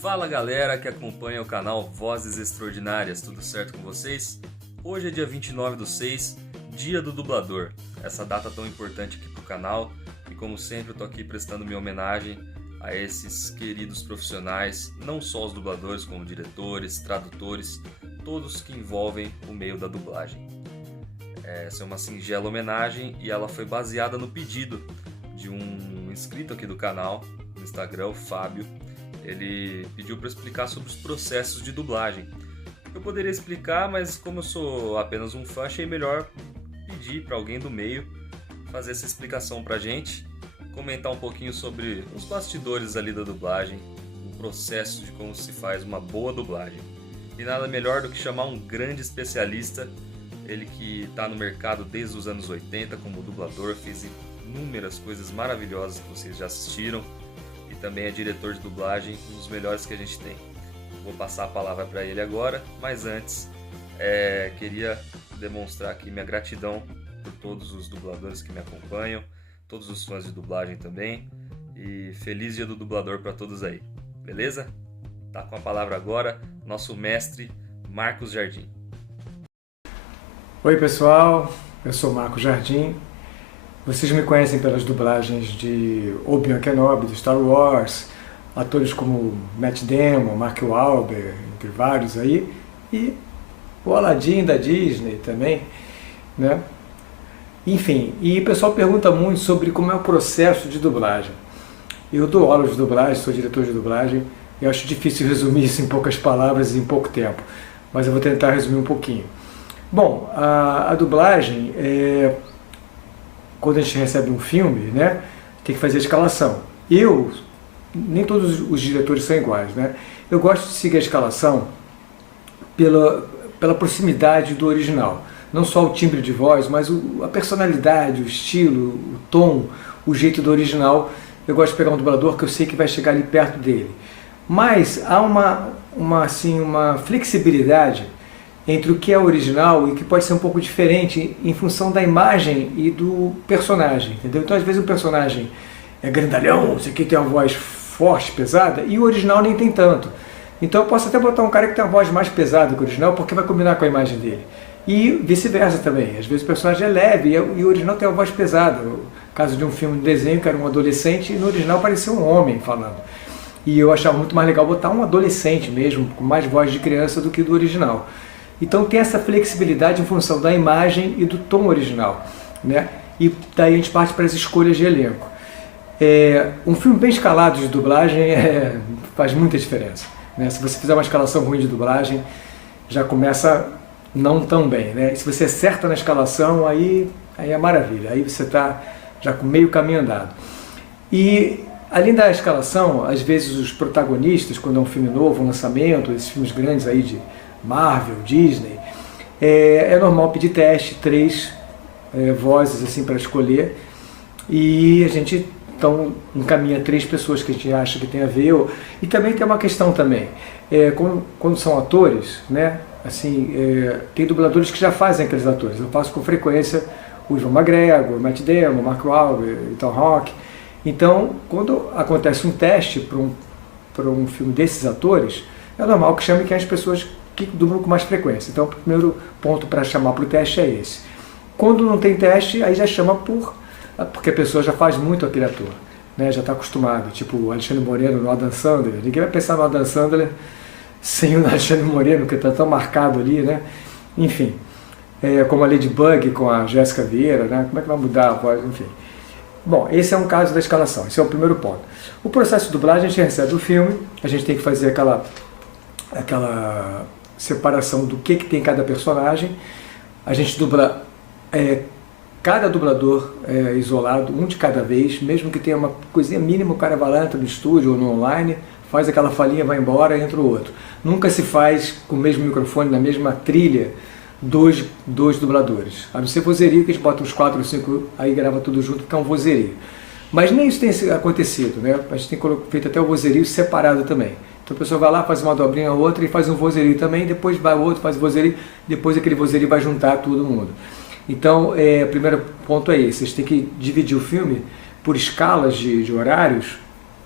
Fala galera que acompanha o canal Vozes Extraordinárias, tudo certo com vocês? Hoje é dia 29/6, dia do dublador, essa data tão importante aqui pro canal e como sempre eu tô aqui prestando minha homenagem a esses queridos profissionais, não só os dubladores como diretores, tradutores, todos que envolvem o meio da dublagem. Essa é uma singela homenagem e ela foi baseada no pedido de um inscrito aqui do canal, no Instagram, o Fábio. Ele pediu para explicar sobre os processos de dublagem. Eu poderia explicar, mas como eu sou apenas um fã, achei melhor pedir para alguém do meio fazer essa explicação pra gente, comentar um pouquinho sobre os bastidores ali da dublagem, o processo de como se faz uma boa dublagem. E nada melhor do que chamar um grande especialista, ele que está no mercado desde os anos 80 como dublador, fez inúmeras coisas maravilhosas que vocês já assistiram, e também é diretor de dublagem, um dos melhores que a gente tem. Vou passar a palavra para ele agora, mas antes queria demonstrar aqui minha gratidão por todos os dubladores que me acompanham, todos os fãs de dublagem também, e feliz dia do dublador para todos aí, beleza? Tá com a palavra agora nosso mestre Marcos Jardim. Oi pessoal, eu sou Marcos Jardim. Vocês me conhecem pelas dublagens de Obi-Wan Kenobi, do Star Wars, atores como Matt Damon, Mark Wahlberg, entre vários aí, e o Aladdin da Disney também, né? Enfim, e o pessoal pergunta muito sobre como é o processo de dublagem. Eu dou aula de dublagem, sou diretor de dublagem, e acho difícil resumir isso em poucas palavras e em pouco tempo, mas eu vou tentar resumir um pouquinho. Bom, a dublagem, quando a gente recebe um filme, né, tem que fazer a escalação. Nem todos os diretores são iguais, né? Eu gosto de seguir a escalação pela proximidade do original. Não só o timbre de voz, mas a personalidade, o estilo, o tom, o jeito do original. Eu gosto de pegar um dublador que eu sei que vai chegar ali perto dele. Mas há uma flexibilidade entre o que é original e o que pode ser um pouco diferente em função da imagem e do personagem, entendeu? Então às vezes o personagem é grandalhão, esse aqui tem uma voz forte, pesada, e o original nem tem tanto. Então eu posso até botar um cara que tem uma voz mais pesada que o original, porque vai combinar com a imagem dele. E vice-versa também, às vezes o personagem é leve e o original tem uma voz pesada. No caso de um filme de desenho que era um adolescente, e no original parecia um homem falando. E eu achava muito mais legal botar um adolescente mesmo, com mais voz de criança do que do original. Então tem essa flexibilidade em função da imagem e do tom original, né? E daí a gente parte para as escolhas de elenco. Um filme bem escalado de dublagem faz muita diferença, né? Se você fizer uma escalação ruim de dublagem, já começa não tão bem, né? E se você acerta na escalação, aí é maravilha, aí você está já com meio caminho andado. E além da escalação, às vezes os protagonistas, quando é um filme novo, um lançamento, esses filmes grandes aí de Marvel, Disney, é normal pedir teste, 3 vozes assim para escolher, e a gente então encaminha 3 pessoas que a gente acha que tem a ver. E também tem uma questão também, quando são atores, né, assim, tem dubladores que já fazem aqueles atores. Eu faço com frequência o Ivan McGregor, o Matt Damon, o Mark Wahlberg, o Ethan Hawke. Então, quando acontece um teste para um filme desses atores, é normal que chame as pessoas que dublam com mais frequência. Então, o primeiro ponto para chamar para o teste é esse. Quando não tem teste, aí já chama porque a pessoa já faz muito aquele ator, né? Já está acostumado, tipo o Alexandre Moreno no Adam Sandler. Ninguém vai pensar no Adam Sandler sem o Alexandre Moreno, que está tão marcado ali, né? Enfim, como a Ladybug com a Jéssica Vieira, né? Como é que vai mudar a voz? Enfim. Bom, esse é um caso da escalação, esse é o primeiro ponto. O processo de dublagem, a gente recebe o filme, a gente tem que fazer aquela separação do que tem cada personagem. A gente dubla cada dublador isolado, um de cada vez, mesmo que tenha uma coisinha mínima, o cara vai lá, entra no estúdio ou no online, faz aquela falinha, vai embora, entra o outro. Nunca se faz com o mesmo microfone, na mesma trilha, dois dubladores. A não ser vozerio, que a gente bota uns 4 ou 5, aí grava tudo junto, que é um vozerio. Mas nem isso tem acontecido, né? A gente tem feito até o vozerio separado também. Então a pessoa vai lá, faz uma dobrinha ou outra e faz um vozerio também, depois vai o outro, faz o vozerio, depois aquele vozerio vai juntar todo mundo. Então, o primeiro ponto é esse, vocês têm que dividir o filme por escalas de horários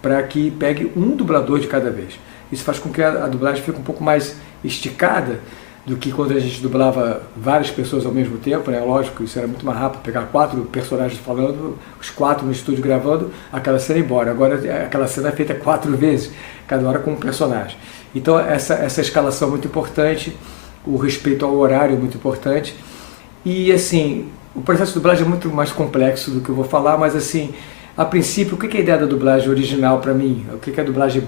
para que pegue um dublador de cada vez. Isso faz com que a dublagem fique um pouco mais esticada do que quando a gente dublava várias pessoas ao mesmo tempo, né? Lógico, isso era muito mais rápido, pegar 4 personagens falando, os 4 no estúdio gravando, aquela cena ia embora. Agora aquela cena é feita 4 vezes, cada hora com um personagem. Então essa escalação é muito importante, o respeito ao horário é muito importante. E assim, o processo de dublagem é muito mais complexo do que eu vou falar, mas assim, a princípio, o que é a ideia da dublagem original para mim? O que é a dublagem,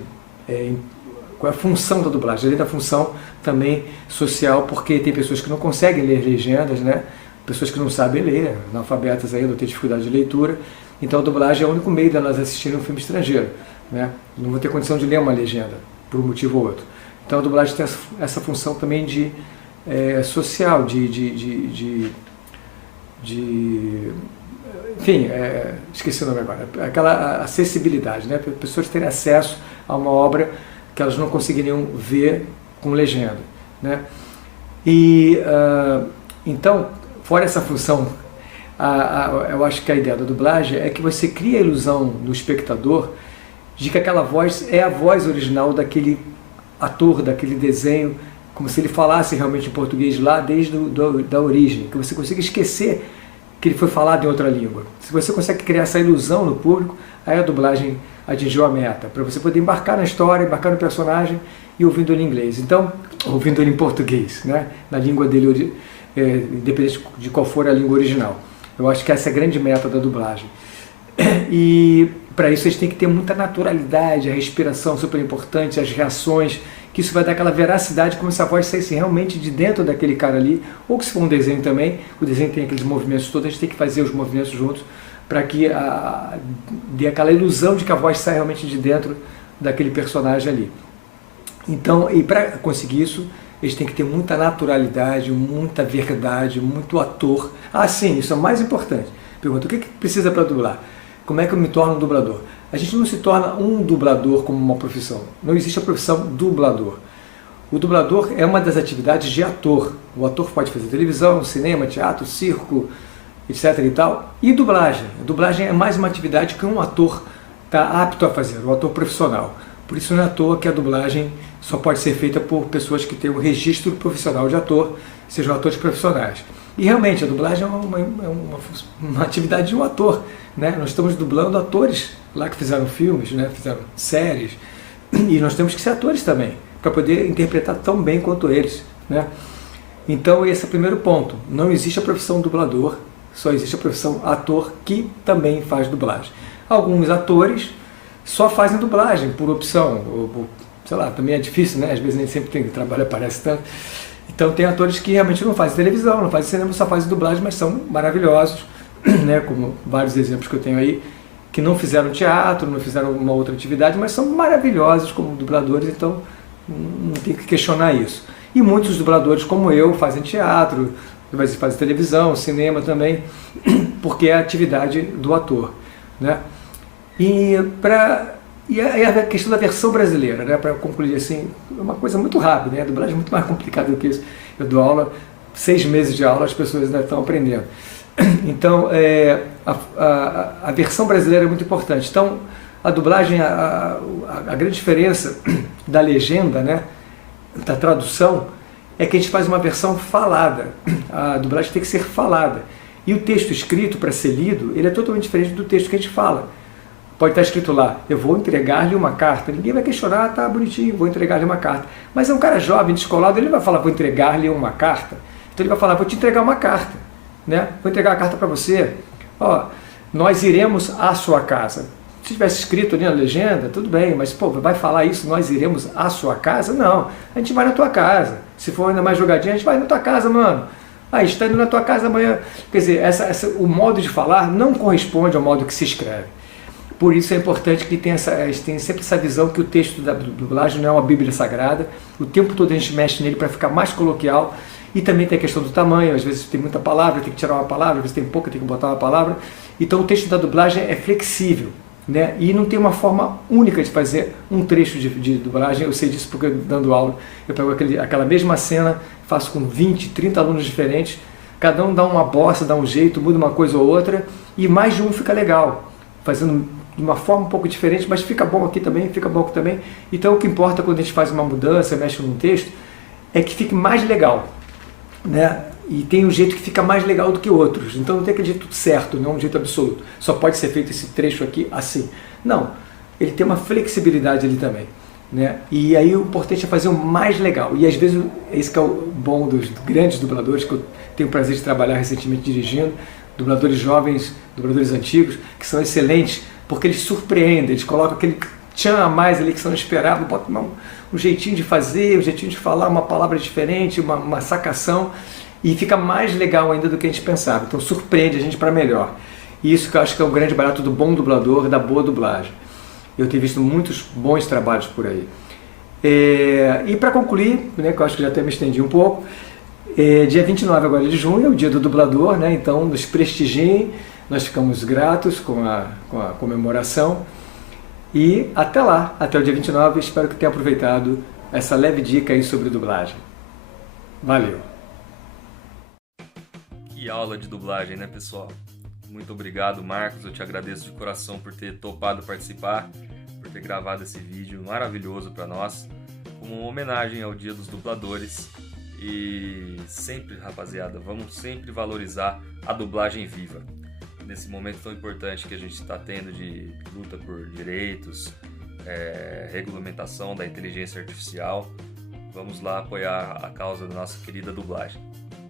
qual é a função da dublagem? Além da função também social, porque tem pessoas que não conseguem ler legendas, né? Pessoas que não sabem ler, analfabetas ainda, ou têm dificuldade de leitura. Então a dublagem é o único meio de elas assistirem um filme estrangeiro, né? Não vão ter condição de ler uma legenda, por um motivo ou outro. Então a dublagem tem essa função também de social, enfim, esqueci o nome agora, aquela acessibilidade, né? Para pessoas terem acesso a uma obra que elas não conseguiriam ver com legenda, né? E então, fora essa função, eu acho que a ideia da dublagem é que você cria a ilusão no espectador de que aquela voz é a voz original daquele ator, daquele desenho, como se ele falasse realmente em português lá desde da origem, que você consiga esquecer que ele foi falado em outra língua. Se você consegue criar essa ilusão no público, aí a dublagem atingiu a meta, para você poder embarcar na história, embarcar no personagem e ouvindo ele em inglês. Então, ouvindo ele em português, né? Na língua dele, independente de qual for a língua original. Eu acho que essa é a grande meta da dublagem. E para isso eles têm que ter muita naturalidade, a respiração super importante, as reações, que isso vai dar aquela veracidade, como se a voz saísse realmente de dentro daquele cara ali, ou que se for um desenho também, o desenho tem aqueles movimentos todos, a gente tem que fazer os movimentos juntos, para que dê aquela ilusão de que a voz sai realmente de dentro daquele personagem ali. Então, e para conseguir isso, eles têm que ter muita naturalidade, muita verdade, muito ator. Ah, sim, isso é o mais importante. Pergunta, o que precisa para dublar? Como é que eu me torno um dublador? A gente não se torna um dublador como uma profissão. Não existe a profissão dublador. O dublador é uma das atividades de ator. O ator pode fazer televisão, cinema, teatro, circo, etc. e tal. E dublagem. A dublagem é mais uma atividade que um ator está apto a fazer, um ator profissional. Por isso não é à toa que a dublagem só pode ser feita por pessoas que têm um registro profissional de ator, sejam atores profissionais. E realmente a dublagem é uma atividade de um ator, né? Nós estamos dublando atores lá que fizeram filmes, né? Fizeram séries, e nós temos que ser atores também, para poder interpretar tão bem quanto eles, né? Então esse é o primeiro ponto. Não existe a profissão dublador, só existe a profissão ator, que também faz dublagem. Alguns atores só fazem dublagem por opção, ou sei lá, também é difícil, né? Às vezes nem sempre tem trabalho, aparece tanto. Então tem atores que realmente não fazem televisão, não fazem cinema, só fazem dublagem, mas são maravilhosos, né? Como vários exemplos que eu tenho aí, que não fizeram teatro, não fizeram uma outra atividade, mas são maravilhosos como dubladores, então não tem que questionar isso. E muitos dubladores como eu fazem teatro, fazem televisão, cinema também, porque é a atividade do ator, né? E a questão da versão brasileira, né, para concluir assim, é uma coisa muito rápida, né? A dublagem é muito mais complicada do que isso. Eu dou aula, 6 meses de aula, as pessoas ainda estão aprendendo. Então, a versão brasileira é muito importante. Então, a dublagem, a grande diferença da legenda, né, da tradução, é que a gente faz uma versão falada. A dublagem tem que ser falada. E o texto escrito para ser lido, ele é totalmente diferente do texto que a gente fala. Pode estar escrito lá, eu vou entregar-lhe uma carta. Ninguém vai questionar, tá bonitinho, vou entregar-lhe uma carta. Mas é um cara jovem, descolado, ele vai falar, vou entregar-lhe uma carta. Então ele vai falar, vou te entregar uma carta, né? Vou entregar a carta para você. Ó, nós iremos à sua casa. Se tivesse escrito ali na legenda, tudo bem, mas pô, vai falar isso, nós iremos à sua casa? Não, a gente vai na tua casa. Se for ainda mais jogadinha, a gente vai na tua casa, mano. Ah, a gente está indo na tua casa amanhã. Quer dizer, o modo de falar não corresponde ao modo que se escreve. Por isso é importante que tenha sempre essa visão que o texto da dublagem não é uma bíblia sagrada. O tempo todo a gente mexe nele para ficar mais coloquial. E também tem a questão do tamanho, às vezes tem muita palavra, tem que tirar uma palavra, às vezes tem pouca, tem que botar uma palavra. Então o texto da dublagem é flexível, né? E não tem uma forma única de fazer um trecho de dublagem. Eu sei disso porque dando aula, eu pego aquela mesma cena, faço com 20, 30 alunos diferentes, cada um dá uma bossa, dá um jeito, muda uma coisa ou outra, e mais de um fica legal. Fazendo de uma forma um pouco diferente, mas fica bom aqui também, fica bom aqui também. Então o que importa quando a gente faz uma mudança, mexe num texto, é que fique mais legal, né? E tem um jeito que fica mais legal do que outros. Então não tem aquele jeito certo, não é um jeito absoluto. Só pode ser feito esse trecho aqui assim. Não, ele tem uma flexibilidade ali também, né? E aí o importante é fazer o mais legal. E às vezes esse que é o bom dos grandes dubladores, que eu tenho o prazer de trabalhar recentemente dirigindo, dubladores jovens, dubladores antigos, que são excelentes, porque eles surpreendem, eles colocam aquele tchan a mais ali que você não esperava, botam um jeitinho de fazer, um jeitinho de falar, uma palavra diferente, uma sacação, e fica mais legal ainda do que a gente pensava. Então surpreende a gente para melhor. E isso que eu acho que é o grande barato do bom dublador, da boa dublagem. Eu tenho visto muitos bons trabalhos por aí. E para concluir, né, que eu acho que já até me estendi um pouco, dia 29 agora de junho é o dia do dublador, né? Então nos prestigiem, nós ficamos gratos com a comemoração. E até lá, até o dia 29, espero que tenha aproveitado essa leve dica aí sobre dublagem. Valeu! Que aula de dublagem, né, pessoal? Muito obrigado, Marcos. Eu te agradeço de coração por ter topado participar, por ter gravado esse vídeo maravilhoso para nós, como uma homenagem ao Dia dos Dubladores. E sempre, rapaziada, vamos sempre valorizar a dublagem viva. Nesse momento tão importante que a gente está tendo de luta por direitos, regulamentação da inteligência artificial, vamos lá apoiar a causa da nossa querida dublagem.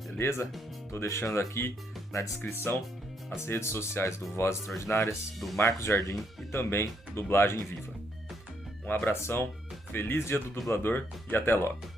Beleza? Estou deixando aqui na descrição as redes sociais do Vozes Extraordinárias, do Marcos Jardim e também Dublagem Viva. Um abração, feliz Dia do Dublador e até logo!